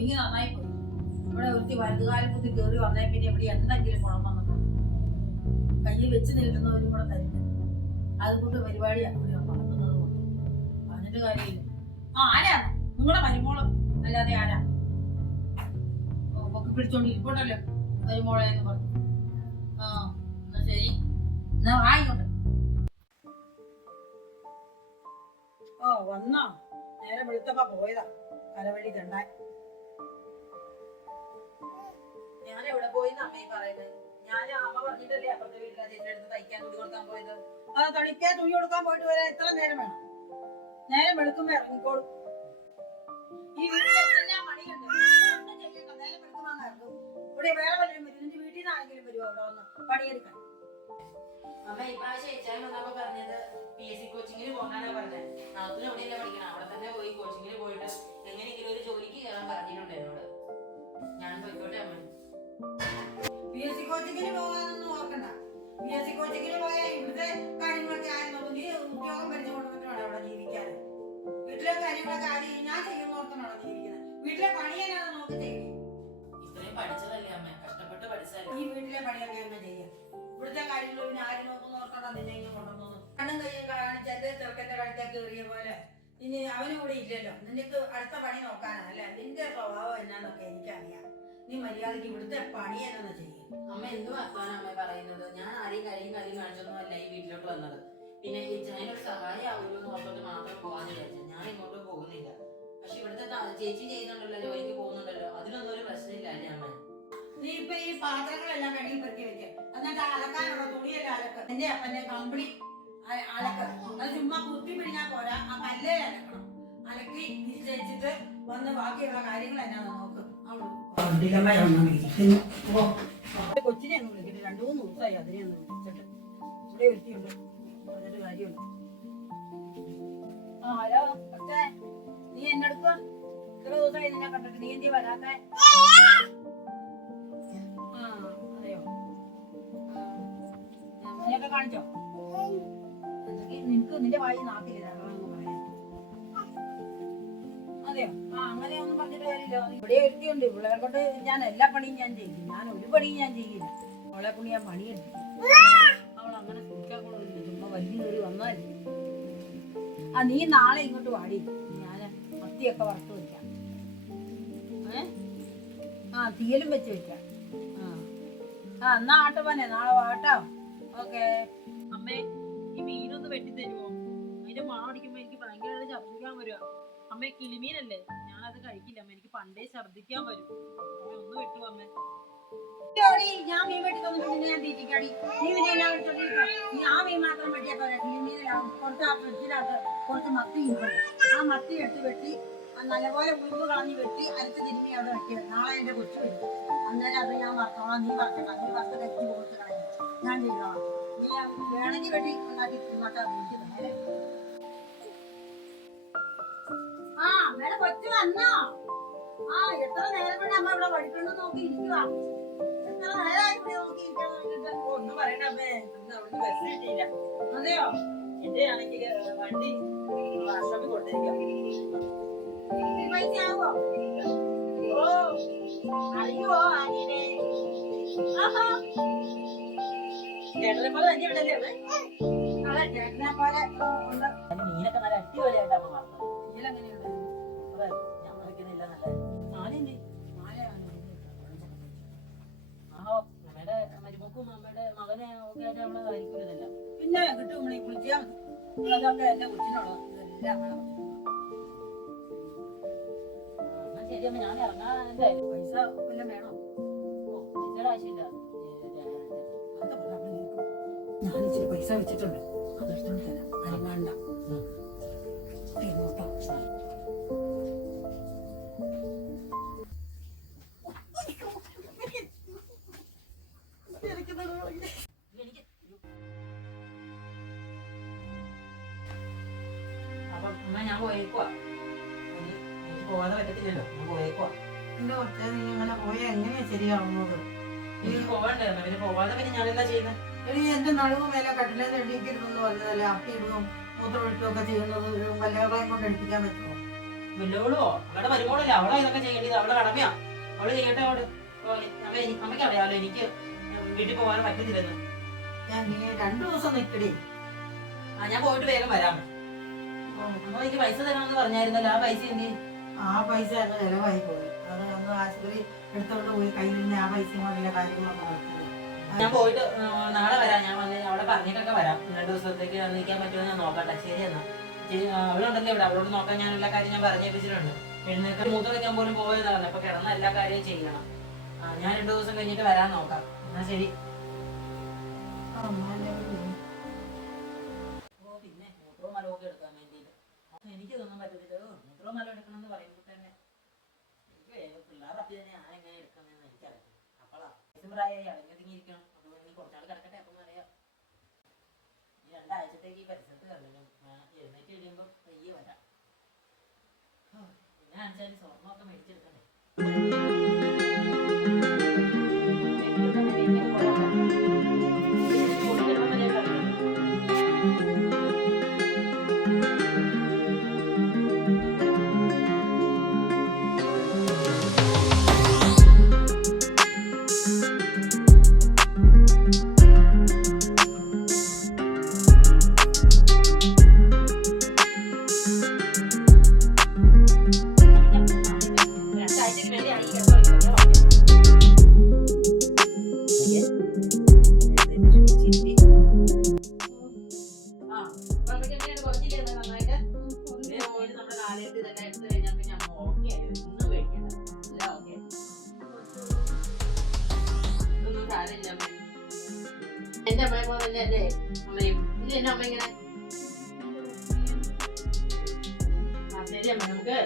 പോയി നന്നായി പോയി ഇവിടെ ഒരുത്തി വലുതുകാലം കുത്തി കയറി വന്നേ പിന്നെ ഇവിടെ എന്തെങ്കിലും ഗുണം വന്നു കയ്യിൽ വെച്ച് നിൽക്കുന്നവരും കൂടെ തരുന്നു അതുകൊണ്ട് പരിപാടി ഇവിടെ നടക്കുന്നത് കൊണ്ട്. പറഞ്ഞിട്ട് കാര്യമില്ല. ആ ആരാണ് നിങ്ങളെ മരുമോളം. അല്ലാതെ ആരാ? ഒക്കെ പിടിച്ചോണ്ട് ഇരിപ്പോട്ടല്ലോ മരുമോളെ എന്ന് പറഞ്ഞു. ആ എന്നാ ശരി. എന്നാ വായിക്കോട്ടെ. ഓ വന്നോ. നേരെ വെളുത്തപ്പ പോയതാ. കരവഴി കണ്ടാൻ എവിടെ പോയി അമ്മയെ പറയുന്നത് ഞാൻ അമ്മ പറഞ്ഞിട്ടല്ലേ അപ്പുറത്തെ വീട്ടിലെ ചേച്ചിയുടെ അടുത്ത് തയ്ക്കാൻ തുണി കൊടുക്കാൻ പോയത്. ആ തുണിക്കാൻ തുണി കൊടുക്കാൻ പോയിട്ട് വരാൻ എത്ര നേരം വേണം? നേരം വെളുക്കുമ്പോ ഇറങ്ങിക്കോളും. ഈ വീട്ടിൽ എന്തെല്ലാം പണിയുണ്ട്? ഒന്നും ചെയ്യണ്ട ഇവിടെ വേറെ വല്ലതും വരും. നിന്റെ വീട്ടിൽ നിന്ന് ആരെങ്കിലും വരുമോ അവിടെ വന്ന് പണിയെടുക്കാൻ? അമ്മ ഇപ്രാവശ്യം എക്സാം വന്നപ്പോ പറഞ്ഞത് പി എസ് സി കോച്ചിങ്ങിന് പോകാനാ പറഞ്ഞത് നാളത്തിന് എവിടെയല്ലേ പഠിക്കണം? അവിടെ തന്നെ നിന്നെ ഇങ്ങനെ കൊണ്ടുവന്നു കണ്ണും കയ്യും കാണിച്ച് എന്റെ ചെറുക്കന്റെ കഴുത്തേക്ക് കയറിയ പോലെ. ഇനി അവനും കൂടെ ഇല്ലല്ലോ. നിനക്ക് അടുത്ത പണി നോക്കാനാ അല്ലെ? നിന്റെ സ്വഭാവം എന്നാന്നൊക്കെ എനിക്കറിയാം. നീ മര്യാദയ്ക്ക് ഇവിടുത്തെ പണി എന്നാ ചെയ്യും അമ്മ എന്തു വർത്താനം അമ്മ പറയുന്നത്? ഞാൻ ആരെയും കാര്യം കാര്യം കാണിച്ചൊന്നും ഈ വീട്ടിലോട്ട് വന്നത്. പിന്നെ ഈ ഞാനൊരു സഹായം ആവുമല്ലോ എന്ന് ഓർത്തോട്ട് മാത്രം പോകാന്ന് വിചാരിച്ചു. ഞാൻ ഇങ്ങോട്ടും പോകുന്നില്ല. പക്ഷെ ഇവിടുത്തെ ചേച്ചി ചെയ്യുന്നുണ്ടല്ലോ ജോലിക്ക് പോകുന്നുണ്ടല്ലോ. അതിനൊന്നും ഒരു പ്രശ്നമില്ല അല്ലേ അമ്മ? നീ ഇപ്പൊ ഈ പാത്രങ്ങളെല്ലാം കഴുകി പെറുക്കി വെക്ക. എന്നിട്ട് അലക്കാനുള്ള തുണിയെല്ലാം അലക്ക. എന്റെ അപ്പന്റെ കമ്പിളി അലക്ക. അത് ചുമ്മാ കുത്തി പിടിഞ്ഞാ പോരാ. ആ കല്ലേ അലക്കണം. അലക്കി തിരിച്ചയച്ചിട്ട് വന്ന് ബാക്കിയുള്ള കാര്യങ്ങൾ എന്നാന്ന് നോക്ക്. കൊച്ചിനെ ഒന്ന് വിളിക്കട്ടെ. രണ്ടു മൂന്ന് ദിവസമായി അതിനെ ഒന്ന് വിളിച്ചിട്ട്. ഇവിടെ ഒരുത്തിയുണ്ട് പറഞ്ഞിട്ട് കാര്യമുണ്ട് ആ ഹലോ നീ എന്നെടുക്കുക ഇത്ര ദിവസമായി നിന്നെ കണ്ടിട്ട്. നീ എന്തി വരാത്തെ? കാണിച്ചോ? നിനക്ക് നിന്റെ വായി നാക്കില്ല അതെയോ? ആ അങ്ങനെ ഒന്നും പറഞ്ഞിട്ട് കാര്യമില്ല. ഇവിടെ ഒരുത്തിയുണ്ട്. ഇവിടെ കൊണ്ട് ഞാൻ എല്ലാ പണിയും ഞാൻ ചെയ്യും. ഞാൻ ഒരു പണിയും ഞാൻ ചെയ്യില്ല. അവളെ കൊണ്ട് ഞാൻ പണിയെടുക്കും അവൾ അങ്ങനെ സൂക്ഷിക്കാൻ വലിയ കയറി വന്നാലേ. ആ നീ നാളെ ഇങ്ങോട്ട് വാടി. ഞാൻ മത്തിയൊക്കെ വറുത്ത് വെക്കാം. ഏ? ആ തീയലും വെച്ച് വെക്കാം. ആ. ആ എന്നാ ആട്ടോ പോനെ നാളെ വാട്ടോ. ഓക്കെ. അമ്മേ ഈ മീനൊന്ന് വെട്ടിത്തരുമോ അതിന്റെ മണം അടിക്കുമ്പോ എനിക്ക് ഭയങ്കരമായിട്ട് ഛർദ്ദിക്കാൻ വരുക. അമ്മേ കിളിമീനല്ലേ? ഞാൻ അത് കഴിക്കില്ല. അമ്മ എനിക്ക് പണ്ടേ ഛർദ്ദിക്കാൻ വരും. ഒന്ന് വെട്ടു അമ്മേ. ഞാൻ മീൻ വെട്ടി തന്നിട്ടുണ്ട് ഞാൻ തീറ്റിക്കാടി നീ പിന്നെ എന്നെ വിളിച്ചോണ്ടിരിക്കുക നീ ആ മീൻ മാത്രം വെട്ടിയാ പോരാ. മീനിലാവും കുറച്ച് ആ ഫ്രിഡ്ജിനകത്ത് കുറച്ച് മത്തി ആ മത്തി എടുത്ത് വെട്ടി നല്ലപോലെ ഉഴുമ്പ് കളഞ്ഞ് വെട്ടി അരച്ച് തിരുമ്മി അവിടെ വെട്ടിയത് നാളെ എന്റെ കൊച്ചു വരും. അന്നേരം അത് ഞാൻ വറുത്തോളാം. നീ വറുക്കണ്ട. നീ വറുത്ത് കഴിച്ച് പോയിട്ട് കളയും. ഞാൻ ചെയ്തോളാം നീ വേണമെങ്കിൽ വെട്ടി ഉണ്ടാക്കി തിന്നോട്ടാ എനിക്ക് ആ അമ്മയുടെ കൊച്ചു വന്നോ? ആ എത്ര നേരം കൊണ്ട് അമ്മ ഇവിടെ വഴിക്കൊണ്ട് നോക്കി ഇരിക്കുക എത്ര നേരമായി ഇവിടെ നോക്കി ഇരിക്കാൻ ഒന്നും പറയണ്ട അമ്മേ. ഇന്ന് അവിടുന്ന് ബസ് കിട്ടിയില്ല. അതെയോ? എന്റെ ആണെങ്കിൽ വണ്ടി വർഷോപ്പിൽ കൊണ്ടിരിക്കാം ഓ അറിയുവോ ആനീനെ ആഹാ. ചേട്ടനെ പോലെ തന്നെ ഇവിടെ അല്ലേ അതെ ചേട്ടനെ പോലെ ഉണ്ട് മീനൊക്കെ നല്ല അടിപൊളിയായിട്ട് അമ്മ വളർത്തുന്നത് ഇതിലെങ്ങനെയുണ്ട് അതെ ഞാൻ മുറിക്കുന്നില്ല നല്ല ആനയുണ്ട് ആഹോ അമ്മയുടെ മരുമക്കും നമ്മുടെ മകനെ ഒക്കെ ആയിട്ട് അവളെ ആയിരിക്കില്ല പിന്നെ കിട്ടും നമ്മളീ കുളിച്ചാൽ മതി അതൊക്കെ എന്റെ കൊച്ചിനുള്ളത് ഇതെല്ലാം ശരി അമ്മ ഞാൻ ഇറങ്ങാൻ പൈസ വല്ലതും വേണോ പൈസയുടെ ആവശ്യമില്ല. ഞാൻ ഇച്ചിരി പൈസ വെച്ചിട്ടുണ്ട്. തരാം. അപ്പൊ ഞാൻ പോയേക്കുവാ. എനിക്ക് പോവാതെ പറ്റത്തില്ലല്ലോ. ഞാൻ പോയേക്കുവാ. എന്റെ കുറച്ച് നീ ഇങ്ങനെ പോയാ എങ്ങനെയാ ശരിയാവുന്നത്? എനിക്ക് പോവണ്ടേ? അമ്മ പിന്നെ പോവാതെ പിന്നെ ഞാനെന്താ ചെയ്യുന്നത് എടി എന്റെ നടുവ് മേലെ കട്ടിലേന്ന് എണീക്കരുതെന്ന് പറഞ്ഞതല്ലേ? അപ്പി ഇടുകയും മൂത്രമൊഴിക്കുകയൊക്കെ ചെയ്യുന്നത് ഒരു കൊണ്ട് എടുപ്പിക്കാൻ പറ്റുമോ? അവളെ ഇതൊക്കെ ചെയ്യേണ്ടത്. അവളുടെ കടമയാ. അവൾ ചെയ്യട്ടെ അവൾ. ഓ, അമ്മ എനി- അമ്മയ്ക്ക് അറിയാലോ എനിക്ക് വീട്ടിൽ പോകാൻ പറ്റുന്നില്ലെന്ന്. ഞാൻ നീ രണ്ടു ദിവസം നിൽക്കടി ആ ഞാൻ പോയിട്ട് വേഗം വരാം. അമ്മ എനിക്ക് പൈസ തരാമെന്ന് പറഞ്ഞായിരുന്നല്ലോ. ആ പൈസ എന്തി ആ പൈസ അങ്ങ് ചെലവായി പോയി. അത് അന്ന് ആശുപത്രി എടുത്തോണ്ട് പോയി കയ്യിലിരുന്ന് ആ പൈസ കൊണ്ടുള്ള കാര്യങ്ങളൊക്കെ നടത്തില്ല ഞാൻ പോയിട്ട് നാളെ വരാം. ഞാൻ വന്ന് അവിടെ പറഞ്ഞിട്ടൊക്കെ വരാം. രണ്ടു ദിവസത്തേക്ക് നിൽക്കാൻ പറ്റുമോ ഞാൻ നോക്കട്ടെ. ശരി എന്നാ. അവളുണ്ടല്ലോ ഇവിടെ. അവളോട് നോക്കാൻ ഞാൻ എല്ലാ കാര്യം ഞാൻ പറഞ്ഞേപ്പിച്ചിട്ടുണ്ട്. എഴുന്നേക്കാൻ മൂത്ത് വയ്ക്കാൻ പോലും പോയതാണ് അപ്പൊ കിടന്ന എല്ലാ കാര്യവും ചെയ്യണം. ഞാൻ രണ്ടു ദിവസം കഴിഞ്ഞിട്ട് വരാൻ നോക്കാം. എന്നാ ശരി. പിന്നെ. മൂത്രവും മലമൊക്കെ എടുക്കാൻ വേണ്ടിയിട്ട്. എനിക്കിതൊന്നും പറ്റത്തില്ല. മൂത്രവും മലം എടുക്കണം എന്ന് പറയുമ്പോൾ തന്നെ എനിക്ക് വേഗം പിള്ളേരുടെ അപ്പം തന്നെ ഞാൻ എങ്ങനെ എടുക്കുന്നതെന്ന് എനിക്കറിയാം പ്രായമായി അറിയാം ഈ രണ്ടാഴ്ചത്തേക്ക് ഈ പരിസരത്ത് കണ്ടല്ലോ എഴുന്നേറ്റ് കഴിയുമ്പോൾ പയ്യെ വരാം. പിന്നെ സ്വർണമൊക്കെ എന്റെ അമ്മയെ പോലെ തന്നെ എന്റെ അമ്മയും ഇല്ല എന്റെ അമ്മ ഇങ്ങനെ ശരി അമ്മ നമുക്ക്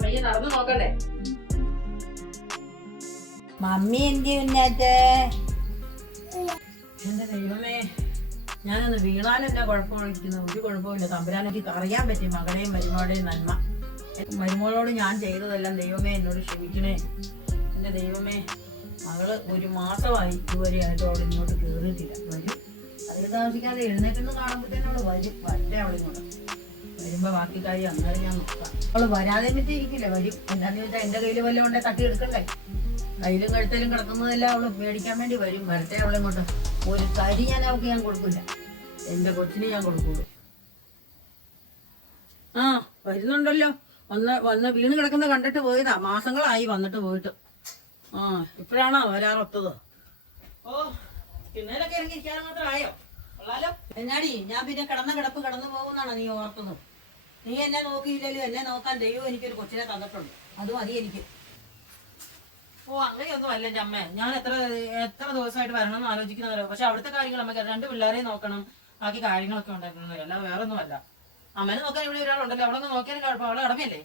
പയ്യെ നടന്നു നോക്കണ്ടേ മമ്മി എന്ത് കുഞ്ഞാറ്റേ എന്റെ ദൈവമേ ഞാനൊന്ന് വീണാലെന്നെ കുഴപ്പമായിരിക്കുന്നു ഒരു കുഴപ്പമില്ല തമ്പുരാനെനിക്ക് അറിയാൻ പറ്റി മകളെയും മരുമോടെയും നന്മ മരുമോളോട് ഞാൻ ചെയ്തതെല്ലാം ദൈവമേ എന്നോട് ക്ഷമിക്കണേ എന്റെ ദൈവമേ മകൾ ഒരു മാസമായി ഇതുവരെ ആയിട്ടും അവൾ ഇങ്ങോട്ട് കയറിയിട്ടില്ല വരും. അതിൽ താമസിക്കാതെ എഴുന്നേറ്റെന്ന് കാണുമ്പോഴത്തേനും അവൾ വരും. വരട്ടെ അവളിങ്ങോട്ട് വരുമ്പോ ബാക്കി കാര്യം അന്നേരം ഞാൻ നോക്കാം. അവൾ വരാതെ പറ്റിയിരിക്കില്ല വരും. എന്താന്ന് ചോദിച്ചാൽ എന്റെ കയ്യിൽ വല്ലതും ഉണ്ടെ തട്ടി എടുക്കണ്ടേ? കയ്യിലും കഴുത്തലും കിടക്കുന്നതെല്ലാം അവൾ മേടിക്കാൻ വേണ്ടി വരും. വരട്ടെ അവളെ ഇങ്ങോട്ട്. ഒരു കരി ഞാൻ അവൾക്ക് ഞാൻ കൊടുക്കില്ല. എന്റെ കൊച്ചിന് ഞാൻ കൊടുക്കുള്ളൂ. ആ വരുന്നുണ്ടല്ലോ. വന്ന് വന്ന് വീണ് കിടക്കുന്ന കണ്ടിട്ട് പോയതാ. മാസങ്ങളായി വന്നിട്ട് പോയിട്ട്. ആ ഇപ്പോഴാണോ വരാറൊത്തത് ഓ പിന്നേലൊക്കെ ഇറങ്ങിയിരിക്കാൻ മാത്രം ആയോ കൊള്ളാലോ. എന്നാടി ഞാൻ പിന്നെ കിടന്ന കിടപ്പ് കിടന്നു പോകുന്നാണോ നീ ഓർത്തത് നീ എന്നെ നോക്കിയില്ലല്ലോ എന്നെ നോക്കാൻ ദൈവം എനിക്കൊരു കൊച്ചിനെ തന്നിട്ടുണ്ട്. അത് മതി എനിക്ക്. ഓ അങ്ങനെയൊന്നും അല്ല എന്റെ അമ്മ. ഞാൻ എത്ര എത്ര ദിവസമായിട്ട് വരണം എന്ന് ആലോചിക്കുന്നവരോ? പക്ഷെ അവിടുത്തെ കാര്യങ്ങൾ അമ്മ രണ്ട് പിള്ളേരെ നോക്കണം. ബാക്കി കാര്യങ്ങളൊക്കെ ഉണ്ടായിരുന്നു അല്ല വേറെ ഒന്നും അല്ല അമ്മനെ നോക്കാൻ ഇവിടെ ഒരാളുണ്ടല്ലോ. അവളൊന്ന് നോക്കിയാലും കുഴപ്പം അവളെ കടമയല്ലേ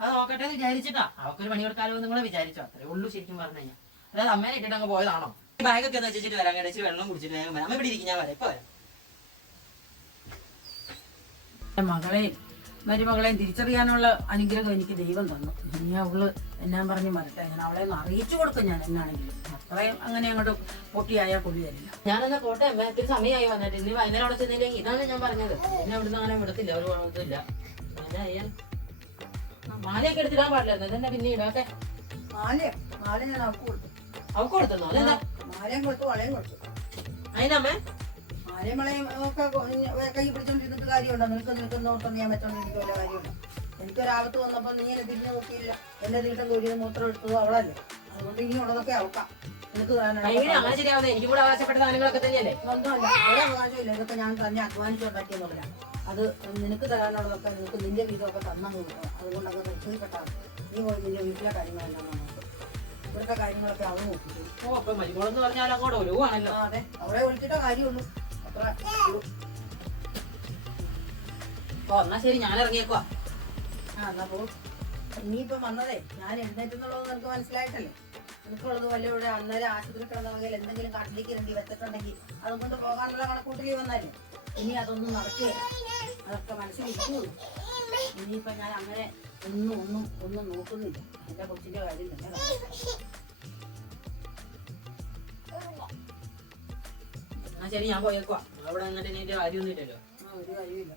അത് നോക്കട്ടെ എന്ന് വിചാരിച്ചിട്ടാ. അവക്കൊരു പണി കൊടുക്കാലോ നിങ്ങൾ വിചാരിച്ചു. അത്രേ ഉള്ളൂ ശരിക്കും പറഞ്ഞു കഴിഞ്ഞാൽ അതായത് അമ്മേനെ ഇട്ടിട്ട് അങ്ങ് പോയതാണോ? ബാഗൊക്കെ ഒന്ന് വെച്ചിട്ട് വരാൻ കഴിച്ച് വെള്ളം കുടിച്ചിട്ട് വേഗം വരാം. അമ്മ ഇവിടെ ഇരിക്കും ഞാൻ വരാം. ഇപ്പൊ വരാം. മകളെ മരുമകളെ തിരിച്ചറിയാനുള്ള അനുഗ്രഹം എനിക്ക് ദൈവം തന്നു. ഇനി അവൾ എന്നാ പറഞ്ഞു മരട്ടെ. ഞാൻ അവളെ ഒന്ന് അറിയിച്ചു കൊടുക്കും ഞാൻ എന്നാണെങ്കിലും. അത്രയും അങ്ങനെ അങ്ങോട്ട് പൊട്ടിയായാൽ തരില്ല ഞാനെന്നാ പോട്ടെ അമ്മ. ഇത്തിരി സമയമായി വന്നിട്ട്. ഇനി വൈകുന്നേരം അവിടെ ചെന്നില്ലെങ്കിൽ ഇതാണ് ഞാൻ പറഞ്ഞത്. എന്നെ അവിടുന്ന് അങ്ങനെ വിടത്തില്ല. ഒരു കുഴപ്പമില്ല അങ്ങനെ മാലയൊക്കെ എടുത്തിടാൻ പാടില്ലായിരുന്നു ഇതെന്നെ പിന്നെ ഇടാത്തെ? മാലയോ മാല ഞാൻ അവക്ക് കൊടുത്തു. അവക്ക് കൊടുത്തോ അതെന്താ? മാലയും കൊടുത്തു വളയും കൊടുത്തു. അതിനമ്മേ മാലയും വളയും ഒക്കെ കൊ- പിടിച്ചോണ്ടിരുന്നിട്ട് കാര്യമുണ്ടോ? നിനക്ക് നിൽക്കുന്ന ഓർത്തൊന്നും ഞാൻ വെച്ചോണ്ടിരിക്കും വല്ല കാര്യമുണ്ടോ? എനിക്കൊരാപത്ത് വന്നപ്പോൾ നീ എന്നെ തിരിഞ്ഞു നോക്കിയില്ല. എന്റെ തീട്ടം കൂടിയത് മൂത്രം എടുത്തത് അവളല്ലേ? അതുകൊണ്ട് ഇനി ഉള്ളതൊക്കെ അവക്കാം എനിക്കും കൂടെ അവകാശപ്പെട്ട സാധനങ്ങളൊക്കെ തന്നെയല്ലേ? ഒന്നുമല്ല. അവകാശമില്ല ഇതൊക്കെ ഞാൻ തന്നെ അധ്വാനിച്ചുണ്ടാക്കിയെന്നുള്ളതാണ് അത് നിനക്ക് തരാനുള്ളതൊക്കെ നിനക്ക് നിന്റെ വീതമൊക്കെ തന്നു അതുകൊണ്ട് അത് തൃപ്തിപ്പെട്ടാൽ നീ പോയി നിന്റെ വീട്ടിലെ കാര്യങ്ങളെല്ലാം നോക്കും. ഇവിടുത്തെ കാര്യങ്ങളൊക്കെ അവൾ നോക്കിക്കും. ഓ അപ്പൊ മരുമോളെന്ന് പറഞ്ഞാൽ അങ്ങോട്ട് ഒഴിവാണല്ലോ. ആ, അതെ. അവളെ വിളിച്ചിട്ടേ കാര്യമുള്ളൂ. അത്ര. ഓ എന്നാ ശരി ഞാൻ ഇറങ്ങിയേക്കുവാ. ആ എന്നാ പോ. ഇനിയിപ്പോ വന്നതേ ഞാൻ എഴുന്നേറ്റെന്നുള്ളത് നിനക്ക് മനസ്സിലായിട്ടല്ലേ? നിനക്കുള്ളത് വല്ല ഇവിടെ അന്നേരം ആശുപത്രി കിടന്ന വകയിൽ എന്തെങ്കിലും കാട്ടിലേക്ക് ഇറങ്ങി വെച്ചിട്ടുണ്ടെങ്കിൽ അതുകൊണ്ട് പോകാനുള്ള കണക്കൂട്ടിലേ വന്നാലും. ഇനി അതൊന്നും നടക്കുകയില്ല അതൊക്കെ മനസ്സിൽ ഇരിക്കുള്ളൂ. ഇനിയിപ്പോ ഞാൻ അങ്ങനെ ഒന്നും ഒന്നും ഒന്നും നോക്കുന്നില്ല. എന്റെ കൊച്ചിന്റെ കാര്യം തന്നെ. എന്നാ ശരി ഞാൻ പോയേക്കുവാ. അവിടെ എന്നിട്ട് ഇനി കാര്യമൊന്നുമില്ലല്ലോ. ആ, ഒരു കാര്യമില്ല